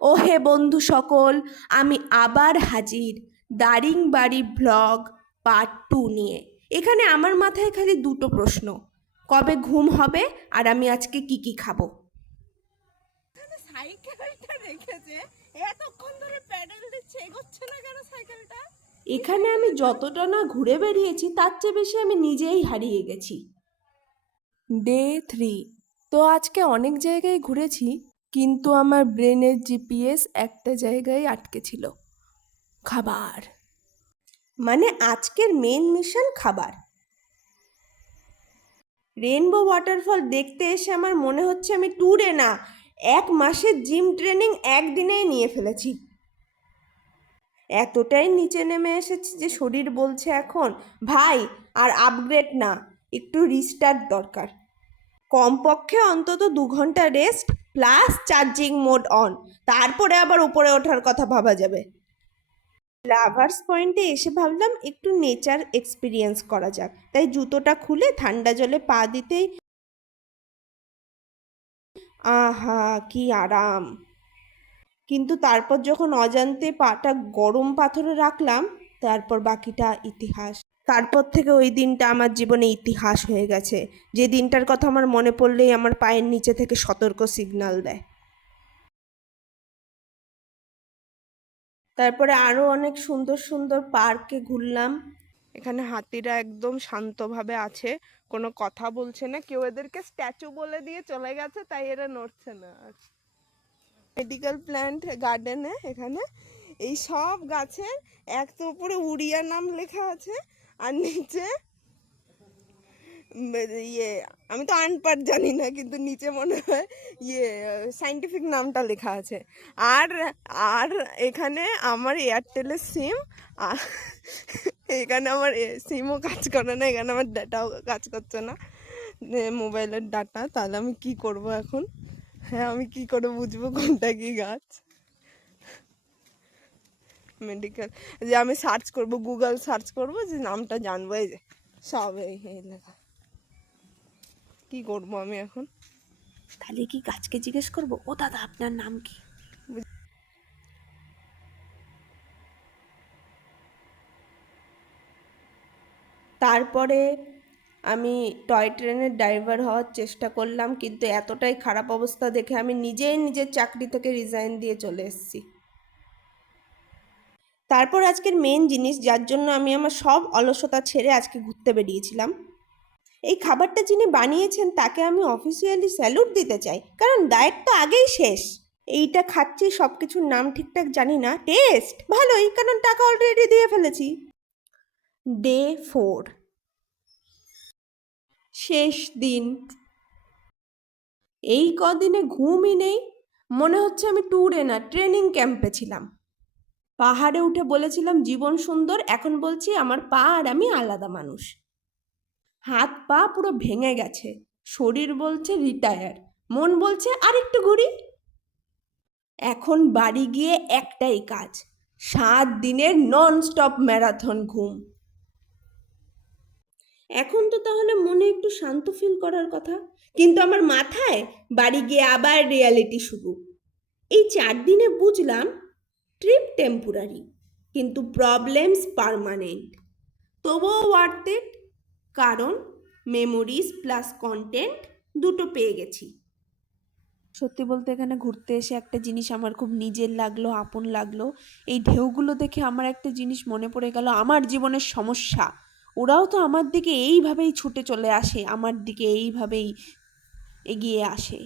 ও হে বন্ধু সকল, আমি আবার হাজির দারিংবাড়ি ব্লগ পার্ট 2 নিয়ে। এখানে আমার মাথায় খালি দুটো প্রশ্ন: কবে ঘুম হবে, আর আমি আজকে কি কি খাবো। সাইকেলটা রেখেছে, এতক্ষণ ধরে প্যাডেল দিচ্ছে, এগোচ্ছে না কেন সাইকেলটা? এখানে আমি যতটা না ঘুরে বেরিয়েছি তার চেয়ে বেশি আমি নিজেই হারিয়ে গেছি। ডে 3। তো আজকে অনেক জায়গায় ঘুরেছি, কিন্তু আমার ব্রেনের জিপিএস একটা জায়গায় আটকে ছিল: খাবার। মানে আজকের মেন মিশন খাবার। রেইনবো ওয়াটারফল দেখতে এসে আমার মনে হচ্ছে আমি ট্যুরে না, 1 মাসের জিম ট্রেনিং একদিনেই নিয়ে ফেলেছি। এতটাই নিচে নেমে এসেছি যে শরীর বলছে এখন, ভাই আর আপগ্রেড না, একটু রিস্টার্ট দরকার। কমপক্ষে অন্তত 2 ঘন্টা rest plus charging mode on, তারপরে আবার উপরে ওঠার কথা ভাবা যাবে। লাভার্স পয়েন্টে এসে ভাবলাম একটু নেচার এক্সপিরিয়েন্স করা যাক, তাই জুতোটা খুলে ঠান্ডা জলে পা দিতেই আহা কি আরাম! কিন্তু তারপর যখন অজান্তে পাটা গরম পাথরে রাখলাম, তারপর বাকিটা ইতিহাস। তারপর থেকে ওই দিনটা আমার জীবনে ইতিহাস হয়ে গেছে, যে দিনটার কথা আমার মনে পড়লেই আমার পায়ের নিচে থেকে সতর্ক সিগন্যাল দেয়। তারপরে আরও অনেক সুন্দর সুন্দর পার্কে ঘুরলাম। এখানে হাতিরা একদম শান্তভাবে আছে, কোনো কথা বলছে না, কেউ এদেরকে স্ট্যাচু বলে দিয়ে চলে গেছে, তাই এরা নড়ছে না। মেডিকেল প্ল্যান্ট গার্ডেনে এখানে এই সব গাছের এক তো উপরে উড়িয়া নাম লেখা আছে, আর নিচে ইয়ে, আমি তো আনপাড় জানি না, কিন্তু নিচে মনে হয় ইয়ে সাইন্টিফিক নামটা লেখা আছে। আর আর এখানে আমার এয়ারটেলের সিম, এখানে আমার সিমও কাজ করে না, এখানে আমার ডাটাও কাজ করছে না, মোবাইলের ডাটা। তাহলে আমি কি করব এখন? হ্যাঁ, আমি কি করে বুঝবো কোনটা কি গাছ? মেডিকেল, যে আমি সার্চ করব, গুগল সার্চ করব, যে নামটা জানবো, এই যে সব এই লেখা। কি করব আমি এখন? তাহলে কি গাছকে জিজ্ঞেস করব, ও দাদা আপনার নাম কি? তারপরে আমি টয় ট্রেনের ড্রাইভার হওয়ার চেষ্টা করলাম, কিন্তু এতটাই খারাপ অবস্থা দেখে আমি নিজেই নিজের চাকরি থেকে রিজাইন দিয়ে চলে এসেছি। তারপর আজকের মেন জিনিস, যার জন্য আমি আমার সব অলসতা ছেড়ে আজকে ঘুরতে বেরিয়েছিলাম। এই খাবারটা যিনি বানিয়েছেন তাকে আমি অফিসিয়ালি স্যালুট দিতে চাই, কারণ ডায়েট তো আগেই শেষ। এইটা খাচ্ছি, সব কিছুর নাম ঠিকঠাক জানি না, টেস্ট ভালোই, কারণ টাকা অলরেডি দিয়ে ফেলেছি। ডে 4, শেষ দিন। এই কদিনে ঘুমই নেই, মনে হচ্ছে আমি ট্যুরে না ট্রেনিং ক্যাম্পে ছিলাম। পাহাড়ে উঠে বলেছিলাম জীবন সুন্দর, এখন বলছি আমার পা আর আমি আলাদা মানুষ। হাত পা পুরো ভেঙে গেছে, শরীর বলছে রিটায়ার, মন বলছে আরেকটু ঘুরি। এখন বাড়ি গিয়ে একটাই কাজ, 7 দিনের নন স্টপ ম্যারাথন ঘুম। এখন তো তাহলে মনে একটু শান্ত ফিল করার কথা, কিন্তু আমার মাথায় বাড়ি গিয়ে আবার রিয়ালিটি শুরু। এই 4 দিনে বুঝলাম ট্রিপ টেম্পোরারি, কিন্তু প্রবলেমস পার্মানেন্ট। তবুও ওয়ার্থ ইট, কারণ মেমোরিজ প্লাস কন্টেন্ট দুটো পেয়ে গেছি। সত্যি বলতে এখানে ঘুরতে এসে একটা জিনিস আমার খুব নিজের লাগলো, আপন লাগলো। এই ঢেউগুলো দেখে আমার একটা জিনিস মনে পড়ে গেল, আমার জীবনের সমস্যা। ওরাও তো আমার দিকে এইভাবেই ছুটে চলে আসে, আমার দিকে এইভাবেই এগিয়ে আসে।